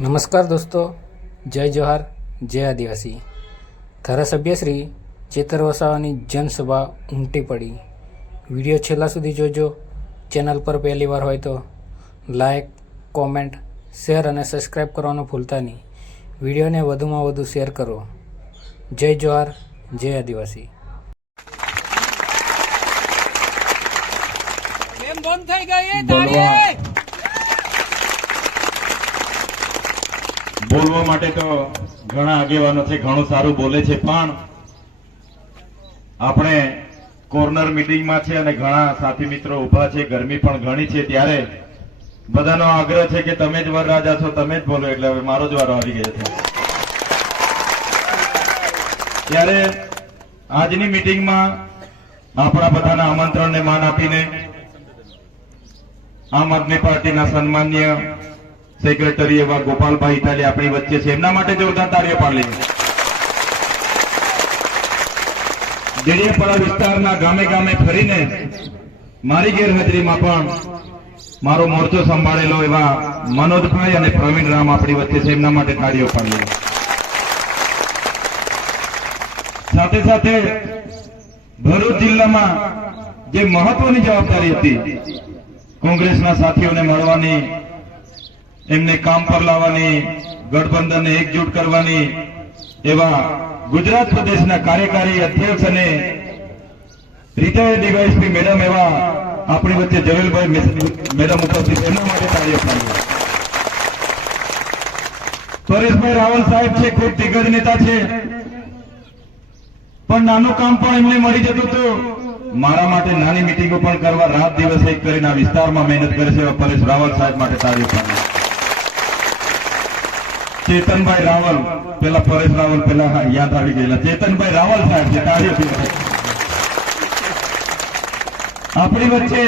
નમસ્કાર દોસ્તો, જય જોહાર, જય આદિવાસી. ધારાસભ્ય શ્રી ચેતર વસાવાની જનસભા ઉમટી પડી. વિડીયો છેલ્લા સુધી જોજો. ચેનલ પર પહેલી વાર હોય તો લાઈક, કોમેન્ટ, શેર અને સબસ્ક્રાઈબ કરવાનું ભૂલતા નહીં. વિડીયોને વધુમાં વધુ શેર કરો. જય જોહાર, જય આદિવાસી. બોલવા માટે તો ઘણા આગેવાનો છે, ઘણું સારું બોલે છે, પણ આપણે કોર્નર મીટિંગમાં છે અને ઘણા સાથી મિત્રો ઉભા છે, ગરમી પણ ઘણી છે, ત્યારે બધાનો આગ્રહ છે કે તમે જ વરરાજા છો, તમે જ બોલો. એટલે હવે મારો જ વારો આવી ગયો છે. ત્યારે આજની મીટિંગમાં આપણા બધાના આમંત્રણને માન આપીને આમ આદમી પાર્ટીના સન્માનીય સેક્રેટરી એવા ગોપાલભાઈ ઇટાલી આપણી વચ્ચે છે. એમના માટે જોરદાર તાળીઓ પાડી. દેડિયાપાડા વિસ્તારના ગામે ગામે ફરીને મારી ગેરહાજરીમાં પણ મારો મોરચો સંભાળેલો એવા મનોજભાઈ અને પ્રવીણ રામ આપણી વચ્ચે છે. એમના માટે તાળીઓ પાડી. સાથે સાથે ભરૂચ જિલ્લામાં જે મહત્વની જવાબદારી હતી, કોંગ્રેસના સાથીઓને મળવાની, એમને કામ પર લાવવાની, ગઠબંધનને એકજૂટ કરવાની, એવા ગુજરાત પ્રદેશના કાર્યકારી અધ્યક્ષ અને રિટાયર્ડ ડીવાયએસપી મેડમ એવા આપણી વચ્ચે જવેલભાઈ મેડમ ઉપસ્થિત, એમના માટે તાળીઓ પાડીએ. પરેશભાઈ રાવલ સાહેબ છે, ખૂબ દિગ્ગજ નેતા છે, પણ નાનું કામ પણ એમને મળી જતું હતું. મારા માટે નાની મિટિંગો પણ કરવા રાત દિવસ એક કરીને આ વિસ્તારમાં મહેનત કરે છે. એવા પરેશ રાવલ સાહેબ માટે તાળીઓ પાડીએ. ચેતનભાઈ રાવલ, પેલા પરેશ રાવલ પેલા યાદ આવી ગયેલા, ચેતનભાઈ રાવલ સાહેબ છે, તાળીઓ. આપણી વચ્ચે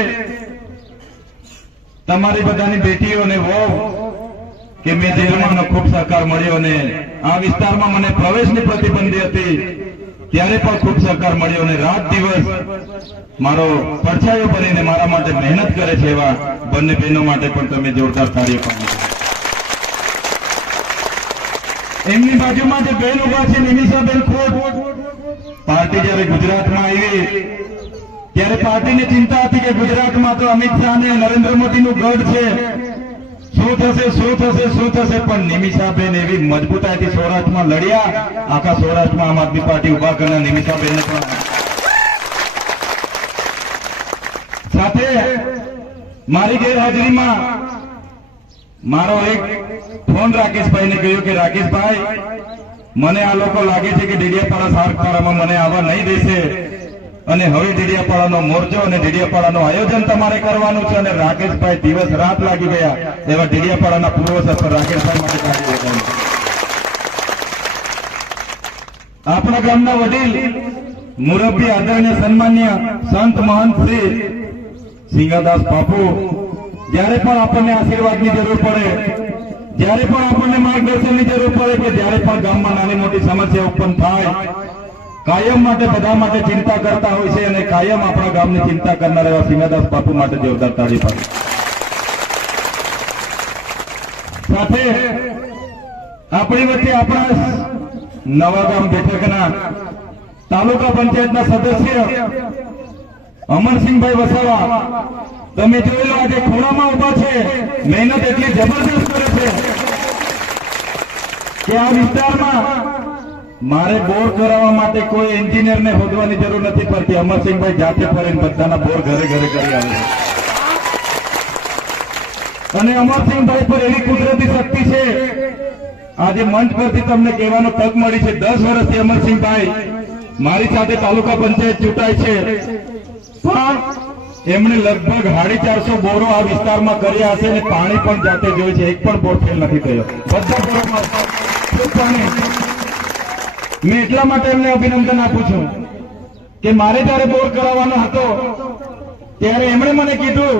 તમારી બધાની બેટીઓ અને વહુ કે મેં જેલમાં ખૂબ સહકાર મળ્યો અને આ વિસ્તારમાં મને પ્રવેશની પ્રતિબંધી હતી ત્યારે પણ ખૂબ સહકાર મળ્યો અને રાત દિવસ મારો પડછાયો બનીને મારા માટે મહેનત કરે છે. એવા બંને બહેનો માટે પણ તમે જોરદાર તાળીઓ પાડો. એમની બાજુમાં જે બેન ઉભા છે, નિમિષાબેન ખોટ, પાર્ટી જયારે ગુજરાતમાં આવી ત્યારે પાર્ટીને ચિંતા હતી કે ગુજરાતમાં તો અમિત શાહ અને નરેન્દ્ર મોદીનું ગઢ છે, શું થશે શું થશે શું થશે. પણ નિમિષાબેન એવી મજબૂતાઈથી સૌરાષ્ટ્રમાં લડ્યા. આખા સૌરાષ્ટ્રમાં આમ આદમી પાર્ટી ઉભા કરનાર નિમિષાબેનને પણ સાથે મારી ગેરહાજરીમાં મારો એક ફોન રાકેશભાઈને ગયો કે રાકેશભાઈ, મને આ લોકો લાગે છે કે ડેડિયાપાડા સારખારામાં મને આવવા નહીં દેશે અને હવે ડેડિયાપાડાનો મોરચો અને ડેડિયાપાડાનું આયોજન તમારે કરવાનું છે. અને રાકેશભાઈ દિવસ રાત લાગી ગયા. એવા ડેડિયાપાડાના પૂર્વ સરપંચ રાકેશભાઈ માટે કાર્ય કરવાનું. આપણા ગામના વડીલ મુરબ્બી આદરણીય સન્માન્ય સંત મહંત શ્રી સિંગાદાસ બાપુ, જ્યારે પણ આપણને આશીર્વાદની જરૂર પડે, જ્યારે પણ આપણને માર્ગદર્શનની જરૂર પડે, કે જ્યારે પણ ગામમાં નાની મોટી સમસ્યા ઉત્પન્ન થાય, કાયમ માટે બધા માટે ચિંતા કરતા હોય છે અને કાયમ આપણા ગામની ચિંતા કરનાર એવા સિંગાદાસ બાપુ માટે જોરદાર તાળી પાડી. સાથે આપણી વચ્ચે આપણા નવા ગામ બેઠકના તાલુકા પંચાયતના સદસ્ય અમરસિંહભાઈ વસાવા, તમે જોઈ લો આજે ખૂણામાં ઉભા છે. મહેનત એટલી જબરદસ્ત કરે છે કે આ વિસ્તારમાં મારે બોર કરાવવા માટે કોઈ એન્જિનિયરને શોધવાની જરૂર નથી પડતી. અમરસિંહભાઈ જાતે ફરીને બધાના બોર ઘરે ઘરે કરી આવે છે. અને અમરસિંહભાઈ પર એવી કુદરતી શક્તિ છે, આજે મંચ પરથી તમને કહેવાનો તક મળી છે. 10 વર્ષથી અમરસિંહભાઈ મારી સાથે તાલુકા પંચાયત ચૂંટાય છે, પણ એમણે લગભગ 450 બોરો આ વિસ્તારમાં કર્યા હશે અને પાણી પણ જાતે જોયું છે. એક પણ બોર ફેલ નથી થયો. બધા બોરોમાં પાણી. મેં એટલા માટે એમને અભિનંદન આપું છું કે મારે જયારે બોર કરાવવાનો હતો ત્યારે એમણે મને કીધું,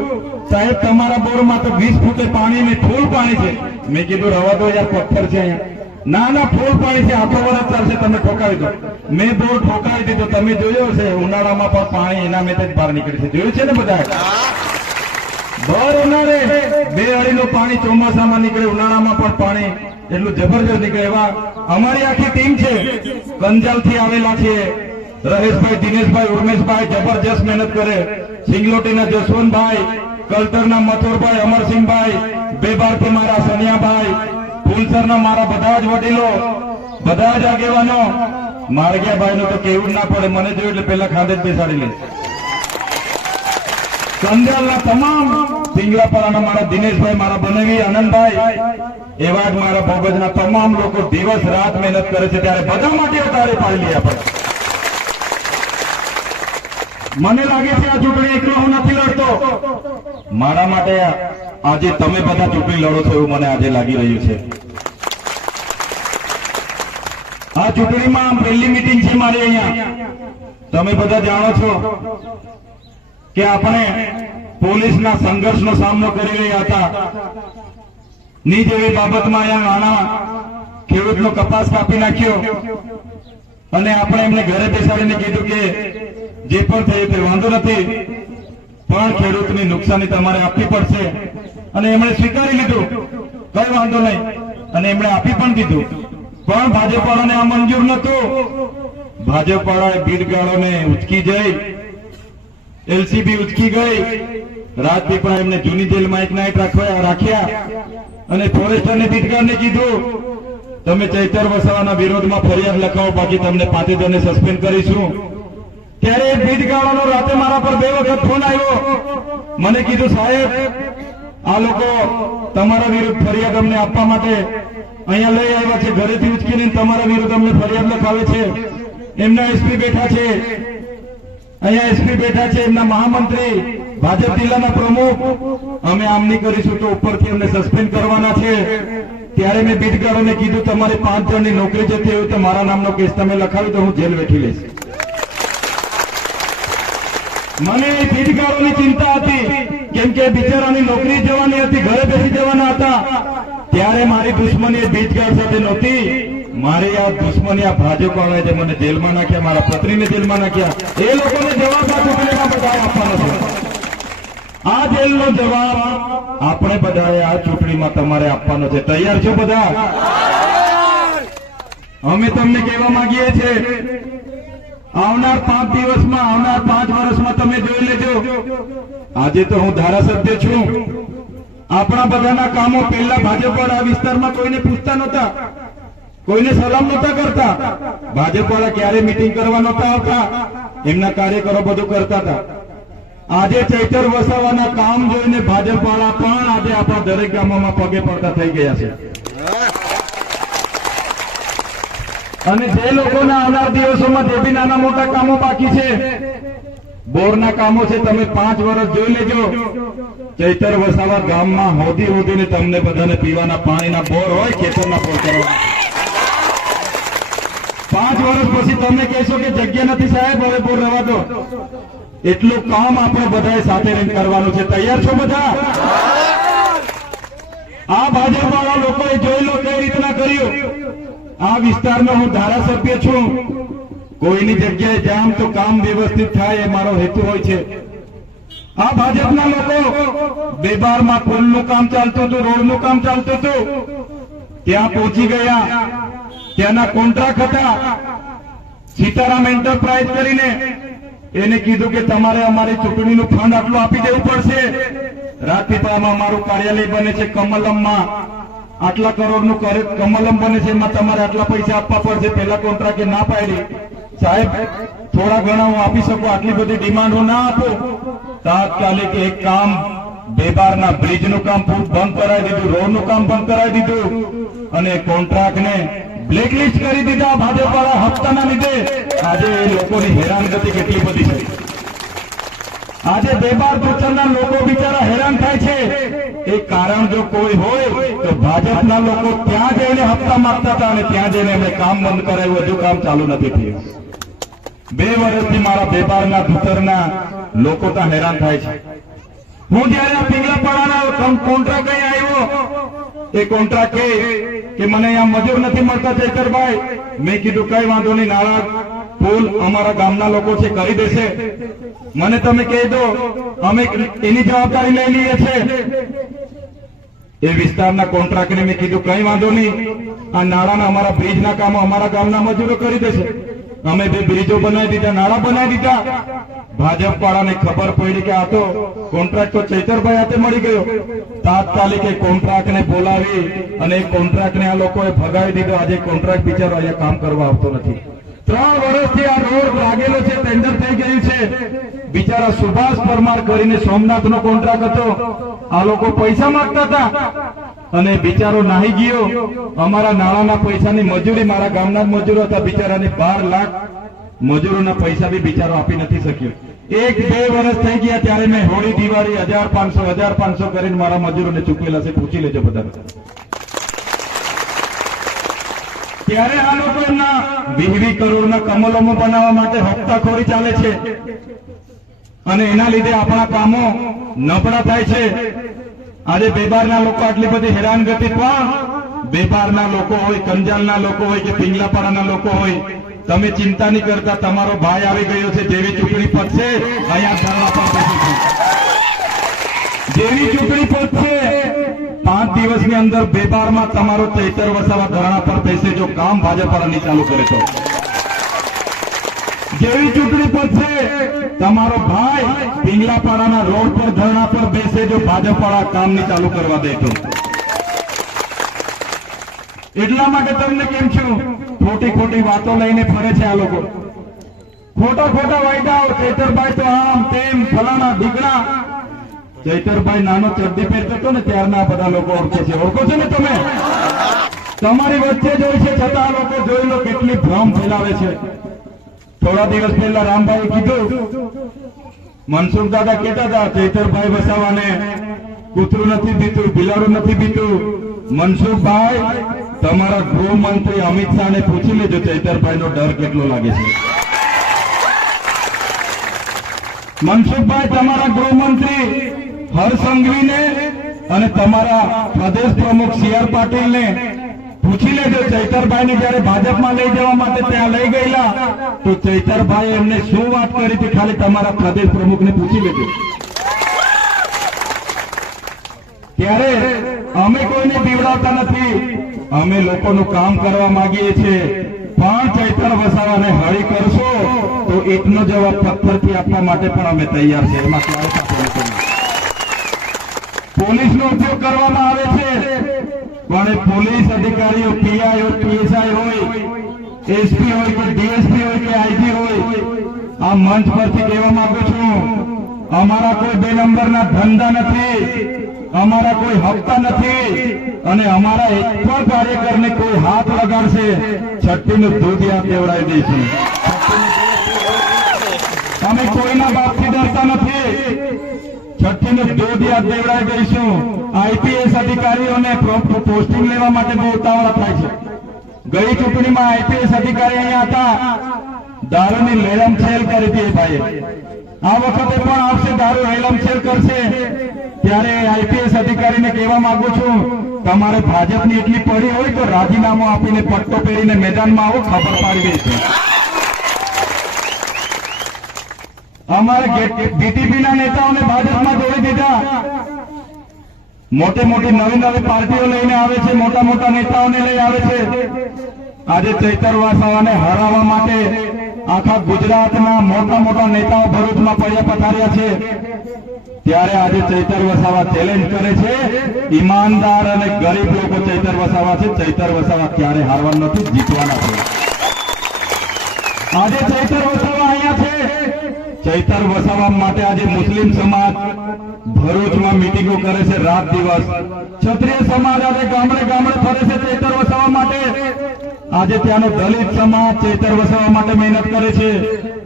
સાહેબ તમારા બોરમાં તો 20 ફૂટે પાણી ને ફૂલ પાણી છે. મેં કીધું રવા દો યાર, પથ્થર છે અહીંયા. ના ના, ફૂલ પાણી છે, આખો વર્ષ ચાલશે, તમે ઠોકાવી દો. મેં બોર ઠોકાવી દીધો. તમે જોયો છે ઉનાળામાં પણ પાણી એના મેં જ બહાર નીકળે છે. જોયું છે ને બધા? ભર ઉનાળે 2 અડીનું પાણી ચોમાસામાં નીકળે, ઉનાળામાં પણ પાણી એટલું જબરજસ્ત નીકળે. એવા અમારી આખી ટીમ છે, કંજાલથી આવેલા છે રહેશભાઈ, દિનેશભાઈ, ઉર્મેશભાઈ, જબરજસ્ત મહેનત કરે. સિંગલોટીના જસવંતભાઈ, કલ્ટરના મથુરભાઈ, અમરસિંહભાઈ, બેબારથી મારા સનિયાભાઈ, ફૂલસરના મારા બધા જ વડીલો, બધા જ આગેવાનો. માર્ગિયાભાઈ નું તો કેવું જ ના પડે, મને જોયું એટલે પેલા ખાંડે જ બેસાડી લે. કંજાલના તમામ સિંગલાપરાના મારા દિનેશભાઈ, મારા બનેવી, આનંદભાઈ, એવા જ મારા ભોગજના તમામ લોકો દિવસ રાત મહેનત કરે છે. ત્યારે બધા માટે તાળી પાડી લઈએ આપણે. મને લાગે છે આ ચૂંટણી એકલો હું નથી લડતો, મારા માટે આજે તમે બધા ચૂંટણી લડો છો એવું મને આજે લાગી રહ્યું છે. આ ચૂંટણીમાં પહેલી મીટિંગ છે મારી અહીંયા. તમે બધા જાણો છો કે આપણે પોલીસના સંઘર્ષનો સામનો કરી રહ્યા હતા. ની જેવી બાબતમાં અહીંયા નાના ખેડૂતનો કપાસ કાપી નાખ્યો અને આપણે એમને ઘરે બેસાડીને કીધું કે જે પણ થયું તે વાંધો નથી, પણ ખેડૂતની નુકસાની તમારે આપવી પડશે. અને એમણે સ્વીકારી લીધું, કઈ વાંધો નહીં, અને એમણે આપી પણ દીધું. પણ ભાજપવાળાને આ મંજૂર નતું. ભાજપવાળાએ ભીડગાળોને ઉચકી જઈ, એલસીબી ઉચકી ગઈ, રાજપીપળા એમને જૂની જેલમાં એક નાઇટ રાખ્યા અને ફોરેસ્ટરને ભીડગાળને કીધું તમે ચૈતર વસાવાના વિરોધમાં ફરિયાદ લખાવો, બાકી તમને 5 જણને સસ્પેન્ડ કરીશું. ત્યારે એ ભીડગાળાનો રાતે મારા પર 2 વખત ફોન આવ્યો. મને કીધું સાહેબ આ લોકો તમારા વિરુદ્ધ ફરિયાદ અમને આપવા માટે અહીંયા લઈ આવ્યા છે, ઘરેથી ઉચકીને તમારા વિરુદ્ધ અમને ફરિયાદ લખાવે છે. એમના એસપી બેઠા છે, અહીંયા એસપી બેઠા છે, એમના મહામંત્રી, ભાજપ જિલ્લાના પ્રમુખ, અમે આમ નહીં કરીશું તો ઉપરથી અમને સસ્પેન્ડ કરવાના છે. ત્યારે મેં ભીડગાળોને કીધું તમારે 5 જણની નોકરી જતી હોય તો મારા નામનો કેસ તમે લખાવી તો હું જેલ બેઠી લઈશ. મને ભીડગાળોની ચિંતા હતી, કેમ કે બિચારાની નોકરી જવાની હતી, ઘરે બેસી જવાના હતા. ત્યારે મારી દુશ્મની ભીડગાળ સાથે નહોતી, મારી આ દુશ્મની આ ભાજપ વાળાએ જે મને જેલમાં નાખ્યા, મારા પત્નીને જેલમાં નાખ્યા, એ લોકોને જવાબ આ ચૂંટણીમાં બધા આપવાનો છે. આ જેલનો જવાબ આપણે બધાએ આ ચૂંટણીમાં તમારે આપવાનો છે. તૈયાર છો બધા? અમે તમને કહેવા માંગીએ છીએ આવનાર 5 દિવસમાં, આવનાર 5 વર્ષમાં તમે જોઈ લેજો. આજે તો હું ધારાસભ્ય છું, આપણા બધાના કામો પહેલા ભાજપવાળા આ વિસ્તારમાં કોઈને પૂછતા નહોતા, કોઈને સલામ નહોતા કરતા. ભાજપવાળા ક્યારે મીટિંગ કરવા નહોતા આવતા, એમના કાર્યકરો બધું કરતા હતા. આજે ચૈતર વસાવાના કામ જોઈને ભાજપવાળા પણ આજે આપણા દરેક ગામોમાં પગે પડતા થઈ ગયા છે. અને જે લોકોના આવનાર દિવસોમાં જે બી નાના મોટા કામો બાકી છે, બોરના કામો છે, તમે 5 વર્ષ જોઈ લેજો. ચૈતર વસાવા ગામમાં હોદી હોદીને તમને બધાને પીવાના પાણીના બોર હોય, ખેતરના બોર કરવા. 5 વર્ષ પછી તમે કહેશો કે જગ્યા નથી સાહેબ, હવે બોર રહેવા દો. એટલું કામ આપણે બધાએ સાથે રહીને કરવાનું છે. તૈયાર છો બધા? આ ભાજપવાળા લોકોએ જોઈ લો કઈ રીતના કર્યું. આ વિસ્તારનો હું ધારાસભ્ય છું, કોઈની જગ્યાએ જામ તો કામ વ્યવસ્થિત થાય એ મારો હેતુ હોય છે. આ ભાજપના લોકો બેબારમાં પુલનું કામ ચાલતું હતું, રોડનું કામ ચાલતું હતું, ત્યાં પહોંચી ગયા. ત્યાંના કોન્ટ્રાક્ટ હતા, સીતારામ એન્ટરપ્રાઇઝ કરીને એને કીધું કે તમારે અમારી ચૂંટણીનું ફંડ આટલું આપી દેવું પડશે. રાજપીપળામાં અમારું કાર્યાલય બને છે, કમલમમાં આટલા કરોડનું કમલમ બને છે, એમાં તમારે આટલા પૈસા આપવા પડશે. પેલા કોન્ટ્રાક્ટે ના પાડી, સાહેબ થોડા ઘણા હું આપી શકું, આટલી બધી ડિમાન્ડ હું ના આપું. તાત્કાલિક એક કામ, બેબારના બ્રિજનું કામ બંધ કરાવી દીધું, રોડનું કામ બંધ કરાવી દીધું અને કોન્ટ્રાક્ટને બ્લેકલિસ્ટ કરી દીધા ભાજપવાળા હપ્તાના લીધે. આજે એ લોકોની હેરાનગતિ કેટલી બધી છે. આજે બેબાર દુચરના લોકો બિચારા હેરાન થાય છે. એ કારણ જો કોઈ હોય તો ભાજપના લોકો ત્યાં જઈને હપ્તા માંગતા હતા અને ત્યાં જઈને એમણે કામ બંધ કરાવ્યું, હજુ કામ ચાલુ નથી થયું. 2 વર્ષથી મારા બેબારના દુતરના લોકો ત્યાં હેરાન થાય છે. હું જયારે આ પિંગલાપાડાના કોન્ટ્રાક્ટ અહીં આવ્યો, એ કોન્ટ્રાક્ટ કે મને અહીંયા મજૂર નથી મળતા ચૈતરભાઈ. મેં કીધું કઈ વાંધો નહીં, નારાજ પુલ અમારા ગામના લોકો છે કરી દેશે? મને તમે કહી દો, અમે એની જવાબદારી લઈ લઈએ છીએ. એ વિસ્તારના કોન્ટ્રાક્ટને મેં કીધું કઈ વાંધો નહીં, આ નાળાના અમારા બ્રિજના કામો અમારા ગામના મજૂરો કરી દેશે. અમે 2 બ્રિજો બનાવી દીધા, નાળા બનાવી દીધા. ભાજપ વાળાને ખબર પડી કે આ તો કોન્ટ્રાક્ટ તો ચૈતરભાઈ હાથે મળી ગયો. તાત્કાલિક એ કોન્ટ્રાક્ટને બોલાવી અને એ કોન્ટ્રાક્ટને આ લોકોએ ભગાવી દીધો. આજે કોન્ટ્રાક્ટ બિચારો અહીંયા કામ કરવા આવતો નથી. 3 વર્ષથી આ રોડ લાગેલો છે, ટેન્ડર થઈ ગયું છે. બિચારા સુભાષ પરમાર કરીને સોમનાથનો કોન્ટ્રાક્ટ હતો. આ લોકો પૈસા માંગતા હતા અને બિચારો નાહી ગયો. અમારા નાણાંના પૈસાની મજૂરી, મારા ગામના મજૂરો હતા, બિચારાને 12 લાખ મજૂરોના પૈસા બી બિચારો આપી નથી શક્યો. 1-2 વર્ષ થઈ ગયા ત્યારે મેં હોળી દિવાળી 1500 કરીને મારા મજૂરોને ચૂકવેલા છે, પૂછી લેજો બધા. ત્યારે આ લોકો એમના 20 કરોડના કમલોમાં બનાવવા માટે હપ્તાખોરી ચાલે છે અને એના લીધે આપણા કામો નબળા થાય છે. આજે બેબારના લોકો આટલી બધી હેરાનગતિ, પણ બેબારના લોકો હોય, કંજાલના લોકો હોય કે પિંગલાપાડાના લોકો હોય, તમે ચિંતા નહીં કરતા. તમારો ભાઈ આવી ગયો છે. જેવી ચૂંટણી પતશે અહીંયા ધરણા પર બેસીશું. જેવી ચૂંટણી પતશે 5 દિવસની અંદર બેબારમાં તમારો ચૈતર વસાવા ધરણા પર બેસે જો કામ ભાજપવાળાની ચાલુ કરે તો. જેવી ચૂંટણી પતશે તમારો ભાઈ પિંગલાપાડાના રોડ પર ધરણા પર બેસે જો ભાજપવાળા કામની ચાલુ કરવા દે તો. એટલા માટે તમને કેમ છું, ખોટી વાતો લઈને ફરે છે આ લોકો. ખોટા વાયદાઓ, ચૈતરભાઈ તો આમ તેમ ફલાણા ઢીકણા. ચૈતરભાઈ નાનો ચડ્ડી પહેરતો હતો ને ત્યારના બધા લોકો ઓળખે છે. ઓળખો છો ને તમે? તમારી વચ્ચે જોઈ છે છતાં આ લોકો જોઈ લો કેટલી ભ્રમ ફેલાવે છે. થોડા દિવસ પહેલા રામભાઈ કીધું, મનસુખ દાદા કહેતા હતા ચૈતરભાઈ વસાવાને કૂતરું નથી બીતું, બિલાડું નથી બીતું. મનસુખભાઈ, તમારા ગૃહમંત્રી અમિત શાહને પૂછી લેજો ચૈતરભાઈનો ડર કેટલો લાગે છે. મનસુખભાઈ, તમારા ગૃહમંત્રી હર્ષ સંઘવીને અને તમારા પ્રદેશ પ્રમુખ CR પાટીલને પૂછી લેજો ચૈતરભાઈને જયારે ભાજપમાં લઈ જવા માટે ત્યાં લઈ ગયેલા તો ચૈતરભાઈ એમને શું વાત કરી હતી, ખાલી તમારા પ્રદેશ પ્રમુખને પૂછી લેજો. ત્યારે અમે કોઈને બીવડાવતા નથી, અમે લોકોનું કામ કરવા માંગીએ છીએ. પણ ચૈતર વસાવાને હળી કરશો તો એકનો જવાબ પથ્થરથી આપવા માટે પણ અમે તૈયાર છે. એમાં ક્યારેય પોલીસનો ઉપયોગ કરવામાં આવે છે, પણ એ પોલીસ અધિકારીઓ, PI હોય, PSI હોય, SP હોય કે DSP હોય કે IG હોય, આ મંચ પરથી કહેવા માંગુ છું, અમારા કોઈ 2 નંબરના ધંધા નથી, અમારા કોઈ હપ્તા નથી અને અમારા એક પણ કાર્યકરને કોઈ હાથ લગાડશે છઠ્ઠીનું દૂધ યાદ દેવડાવી દઈશું. અમે કોઈના બાપથી ડરતા નથી. છઠ્ઠીનું દૂધ યાદ દેવડાવી દઈશું. IPS અધિકારીઓને પોસ્ટિંગ લેવા માટે બહુ ઉતાવળા થાય છે. ગઈ ચૂંટણીમાં IPS અધિકારી અહીંયા હતા, દારૂની લેલમછેલ કરી હતી એ ભાઈએ. આ વખતે પણ આવશે, દારૂ લેલમછેલ કરશે. ત્યારે IPS અધિકારીને કહેવા માંગુ છું, તમારે ભાજપની એટલી પડી હોય તો રાજીનામું આપીને પટ્ટો પહેરીને મેદાનમાં આવો, ખબર પાડી દઈશું. અમારે BTPના નેતાઓને ભાજપમાં જોડી દીધા. મોટી નવી પાર્ટીઓ લઈને આવે છે, મોટા નેતાઓને લઈ આવે છે. આજે ચૈતર વસાવાને હરાવવા માટે આખા ગુજરાતના મોટા નેતાઓ ભરૂચમાં પડ્યા પથાર્યા છે. ત્યારે આજે ચૈતર વસાવા ચેલેન્જ કરે છે. ઈમાનદાર અને ગરીબ લોકો ચૈતર વસાવા છે. ચૈતર વસાવા ક્યારે હારવા નથી, જીતવાના છે. આજે ચૈતર વસાવા અહીંયા છે. ચૈતર વસાવા માટે આજે મુસ્લિમ સમાજ ભરૂચમાં મીટિંગો કરે છે રાત દિવસ. ક્ષત્રિય સમાજ આજે ગામડે ફરે છે ચૈતર વસાવા માટે. આજે ત્યાંનો દલિત સમાજ ચૈતર વસાવા માટે મહેનત કરે છે.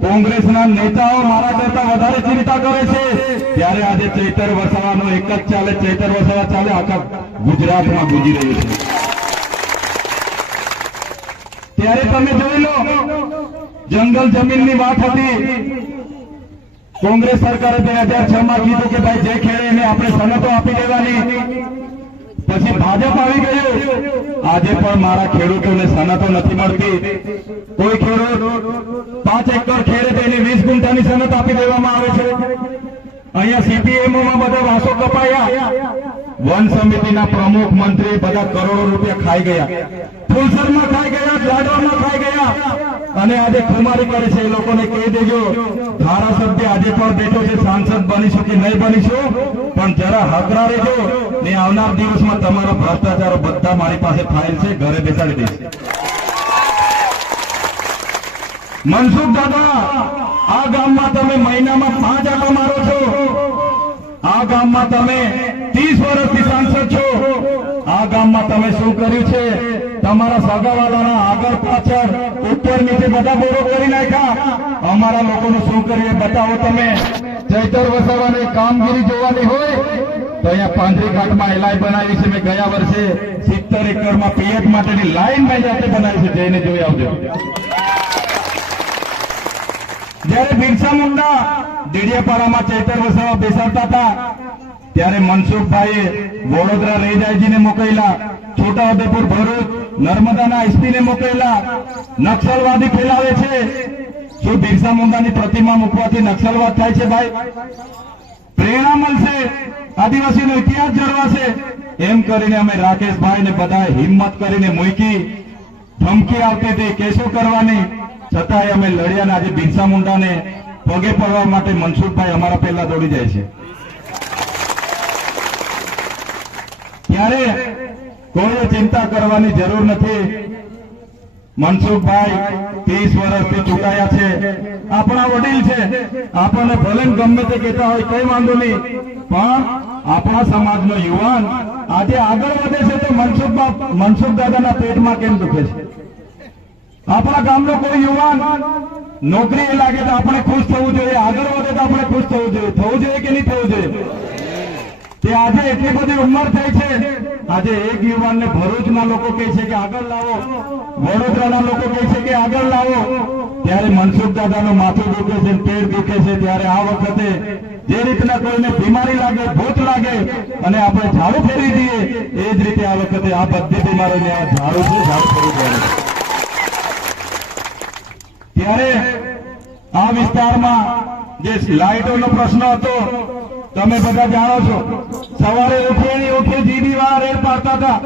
કોંગ્રેસના નેતાઓ મારા કરતા વધારે ચિંતા કરે છે. ત્યારે આજે ચૈતર વસાવાનો એક જ ચાલે, ચૈતર વસાવા ચાલે, આખા ગુજરાતમાં ગુંજી રહ્યું છે. ત્યારે તમે જોઈ લો, જંગલ જમીનની વાત હતી. કોંગ્રેસ સરકારે 2006માં કીધું કે ભાઈ જે ખેડે એને આપણે સનતો આપી દેવાની. પછી ભાજપ આવી ગયું. આજે પણ મારા ખેડૂતોને સનતો નથી મળતી. કોઈ ખેડૂત 5 એકર ખેડે તેની 20 ગુંઠાની સનત આપી દેવામાં આવે છે। અહીંયા સીપીએમઓમાં બધા વાસો કપાયા, વન સમિતિના પ્રમુખ મંત્રી બધા કરોડો રૂપિયા ખાઈ ગયા, ફૂલસરમાં ખાઈ ગયા, લાડવામાં ખાઈ ગયા, અને આજે ખુમારી કરે છે। એ લોકોને કહી દેજો, ધારાસભ્ય આજે પણ બેઠો છે, સાંસદ બનીશું કે નહીં બનીશું, પણ જરા હકરા રહેજો ને આવનાર દિવસમાં તમારા ભ્રષ્ટાચારો બધા મારી પાસે ફાઇલ છે, ઘરે બેસાડી દઈશ। મનસુખ દાદા, આ ગામમાં તમે મહિનામાં 5 આંટા મારો છો, આ ગામમાં તમે 30 વર્ષથી સાંસદ છો, આ ગામમાં તમે શું કર્યું છે? તમારા સગાવાલાના આગળ પાછળ ઉપર નીચે બધા બોરો કરી નાખ્યા, અમારા લોકોનું શું કર્યું બતાવો તમે। ચૈતર વસાવાની કામગીરી જોવાની હોય તો અહીંયા પાંજરી ઘાટમાં એલાઈ બનાવી છે, મેં ગયા વર્ષે 70 એકરમાં પીએચ માટેની લાઈન મેં જાતે બનાવી છે, જઈને જોઈ આવજો। જયારે બિરસા મુંડા ડેડિયાપાડામાં ચૈતર વસાવા બેસાડતા હતા ત્યારે મનસુખભાઈએ વડોદરા રેજાઈજીને મોકલેલા, છોટાઉદેપુર ભરૂચ નર્મદાના એસપીને મોકલેલા। નક્સલવાદી ફેલાવે છે, શું બિરસા મુંડાની પ્રતિમા મૂકવાથી નક્સલવાદ થાય છે? ભાઈ, પ્રેરણા મળશે, આદિવાસીનો ઇતિહાસ જળવાશે, એમ કરીને અમે રાકેશભાઈને બધા હિંમત કરીને મૂકી। ધમકી આવતી હતી કેસો કરવાની, છતાંય અમે લડ્યા, આજે બિરસા મુંડાને પગે પડવા માટે મનસુખભાઈ અમારા પહેલા દોડી જાય છે। ત્યારે કોઈ ચિંતા કરવાની જરૂર નથી। મનસુખભાઈ 30 વર્ષથી ચૂકાયા છે, આપણા વડીલ છે, આપણને ભલે ગમે તે કહેતા હોય કઈ વાંધો નહીં, પણ આપણા સમાજનો યુવાન આજે આગળ વધે છે તો મનસુખ દાદાના પેટમાં કેમ દુખે છે? આપણા ગામનો કોઈ યુવાન નોકરી લાગે તો આપણે ખુશ થવું જોઈએ, આગળ વધે તો આપણે ખુશ થવું જોઈએ, થવું જોઈએ કે નહીં થવું જોઈએ? તે આજે એટલી બધી ઉંમર થઈ છે, આજે એક યુવાનને ભરૂચના લોકો કહે છે કે આગળ લાવો, વડોદરાના લોકો કહે છે કે આગળ લાવો, ત્યારે મનસુખ દાદાનું માથું દુખે છે, પેટ દુખે છે। ત્યારે આ વખતે જે રીતના કોઈને બીમારી લાગે, ભૂત લાગે અને આપણે ઝાડુ ફેરવી દઈએ, એ જ રીતે આ વખતે આ બધી બીમારીને આ ઝાડુ છે, ઝાડુ ફેરવી દેવાનું। ત્યારે આ વિસ્તારમાં જે લાઇટોનો પ્રશ્ન હતો તમે બધા જાણો છો, સવારે ઉઠી જીબી વાળા રેડ પાડતા હતા,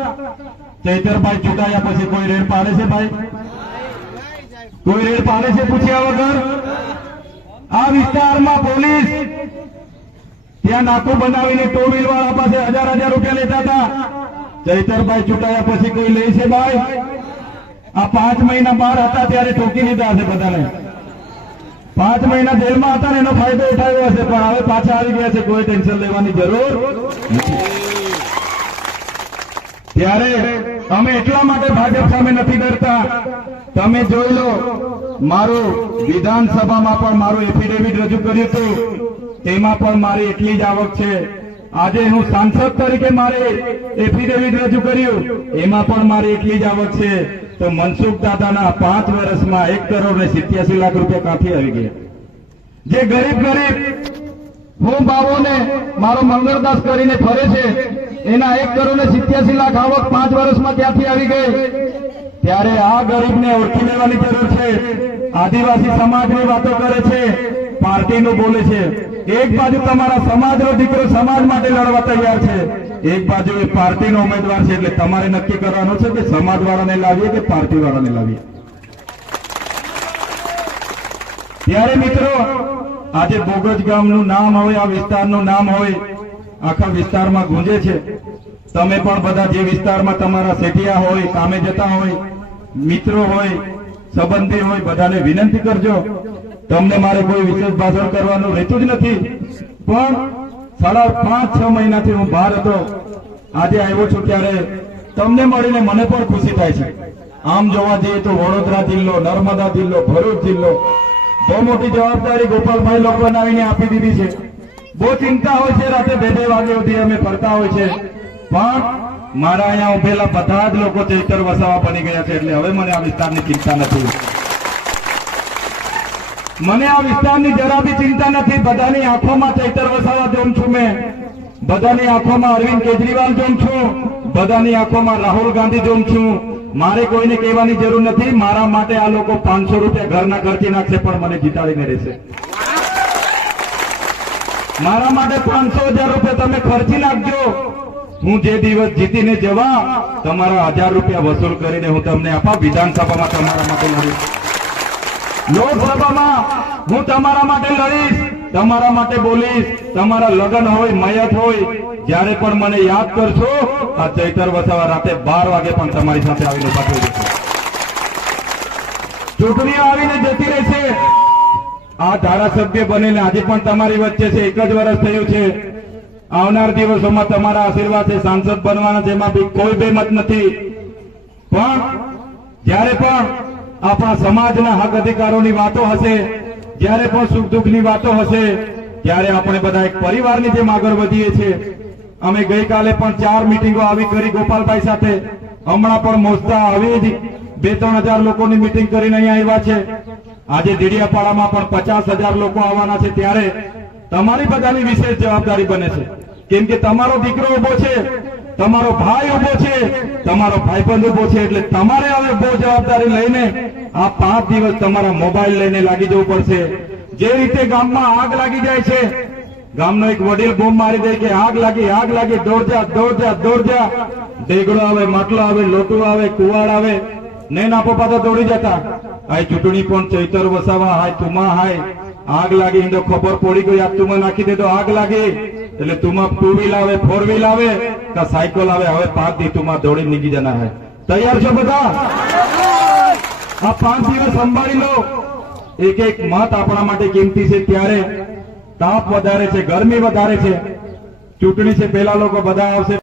ચૈતરભાઈ ચૂંટાયા પછી કોઈ રેડ પાડે છે? ભાઈ, કોઈ રેડ પાડે છે પૂછ્યા વગર? આ વિસ્તારમાં પોલીસ ત્યાં નાકું બનાવીને ટુ વ્હીલ વાળા પાસે 1000 રૂપિયા લેતા હતા, ચૈતરભાઈ ચૂંટાયા પછી કોઈ લે છે? ભાઈ, આ 5 મહિના બહાર હતા ત્યારે ઠોકી લીધા હશે બધાને, 5 મહિના જેલમાં હતા ને એનો ફાયદો ઉઠાવ્યો હશે, પણ હવે પાછા આવી ગયા છે, કોઈ ટેન્શન લેવાની જરૂર નથી। ત્યારે અમે એટલા માટે ભાજપ સામે નથી ડરતા, તમે જોઈ લો, મારું વિધાનસભામાં પણ મારું એફિડેવિટ રજૂ કર્યું હતું, તેમાં પણ મારી એટલી જ આવક છે। આજે હું સાંસદ તરીકે મારે એફિડેવિટ રજૂ કર્યું, એમાં પણ મારી એટલી જ આવક છે। તો મનસુખ દાદાના 5 વર્ષમાં 1,87 લાખ રૂપિયા કાંથી આવી ગયા? જે ગરીબ હું બાબોને મારો મંગળદાસ કરીને ફરે છે, એના 1,87 લાખ આવક 5 વર્ષમાં ક્યાંથી આવી ગઈ? ત્યારે આ ગરીબને ઓળખી લેવાની જરૂર છે। આદિવાસી સમાજની વાતો કરે છે, પાર્ટીનું બોલે છે। એક બાજુ તમારા સમાજનો દીકરો સમાજ માટે લડવા તૈયાર છે, એક બાજુ એ પાર્ટીનો ઉમેદવાર છે, એટલે તમારે નક્કી કરવાનું છે કે સમાજવાળાને લાવીએ કે પાર્ટીવાળાને લાવીએ। ત્યારે મિત્રો, આજે બોગજ ગામનું નામ હોય, આ વિસ્તારનું નામ હોય, આખા વિસ્તારમાં ગુંજે છે। તમે પણ બધા જે વિસ્તારમાં તમારા શેઠિયા હોય, કામે જતા હોય, મિત્રો હોય, સંબંધી હોય, બધાને વિનંતી કરજો। તમને મારે કોઈ વિશેષ ભાષણ કરવાનું રહેતું જ નથી, પણ 5.5-6 મહિનાથી હું બહાર હતો, આજે આવ્યો છું ત્યારે તમને મળીને મને પણ ખુશી થાય છે। આમ જોવા જઈએ તો વડોદરા જિલ્લો, નર્મદા જિલ્લો, ભરૂચ જિલ્લો બહુ મોટી જવાબદારી ગોપાલભાઈ લોકો આવીને આપી દીધી છે। બહુ ચિંતા હોય છે, રાતે 2-2 વાગે સુધી અમે ફરતા હોય છે, પણ મારા અહીંયા ઉભેલા બધા જ લોકો ચૈતર વસાવા બની ગયા છે, એટલે હવે મને આ વિસ્તારની ચિંતા નથી। મને આ વિસ્તારની જરા બી ચિંતા નથી। બધાની આંખોમાં ચૈતર વસાવા જોઉં છું, મેં બધાની આંખોમાં અરવિંદ કેજરીવાલ જોઉં છું, બધાની આંખોમાં રાહુલ ગાંધી જોઉં છું, મારે કોઈને કહેવાની જરૂર નથી. મારા માટે આ લોકો 500 રૂપિયા ઘરના ખર્ચી નાખશે પણ મને જીતાડીને રહેશે. મારા માટે 500,000 રૂપિયા તમે ખર્ચી નાખજો. હું જે દિવસ જીતીને જવા તમારા 1000 રૂપિયા વસૂલ કરીને હું તમને આપા. વિધાનસભામાં તમારા માટે લડીશ, લોકસભામાં હું તમારા માટે લડીશ, તમારા માટે બોલીશ. તમારા લગ્ન હોય, મયત હોય, જ્યારે પણ મને યાદ કરશો, આ ચૈતર વસાવા રાતે 12 વાગે પણ તમારી સાથે આવીને ઉભા થઈ જશે. ચૂંટણીઓ આવીને જતી રહેશે. આ ધારાસભ્ય બનીને આજે પણ તમારી વચ્ચે છે. 1 જ વર્ષ થયું છે. આવનાર દિવસોમાં તમારા આશીર્વાદ છે. સાંસદ બનવાના છે, એમાં બી કોઈ બેમત નથી. પણ જ્યારે પણ આપણા સમાજના હક અધિકારોની વાતો હશે, જ્યારે પણ સુખ દુઃખની વાતો હશે, ત્યારે આપણે બધા એક પરિવારની જેમ આગળ વધીએ છીએ. અમે ગઈકાલે પણ 4 મીટિંગો આવી કરી ગોપાલભાઈ સાથે. હમણાં પણ મોજતા આવી જ 2-3 હજાર લોકોની મીટિંગ કરીને અહીંયા આવ્યા છે. આજે દેડિયાપાડામાં પણ 50,000 લોકો આવવાના છે. ત્યારે તમારી બધાની વિશેષ જવાબદારી બને છે. કેમ કે તમારો દીકરો ઉભો છે, તમારો ભાઈ ઉભો છે, તમારો ભાઈબંધ ઉભો છે. એટલે તમારે હવે બહુ જવાબદારી લઈને આ 5 દિવસ તમારા મોબાઈલ લઈને લાગી જવું પડશે. જે રીતે ગામમાં આગ લાગી જાય છે, ગામનો એક વડીલ બૂમ મારી દે કે આગ લાગી, દોડ જા. ઢેગડો આવે, માટલો આવે, લોટું આવે, કુવાડ આવે, ને ના પપ્પા તો દોડી જતા. આ ચૂંટણી પણ ચૈતર વસાવા હાય, તુમા હાય, આગ લાગી તો ખબર પડી ગઈ. આ તુમા નાખી દે તો આગ લાગી. એટલે તુમા 2 વ્હીલ આવે, 4 વ્હીલ આવે કે સાયકલ આવે, હવે 5 દી તુમા દોડી નીકળી જના હે. તૈયાર છો બધા? આ 5 દિવસ સંભાળી લો. એક એક મત આપણા માટે કિંમતી છે. ત્યારે તાપ વધારે છે, ગરમી વધારે છે. ચૂંટણી છે, પેલા લોકો બધા આવશે,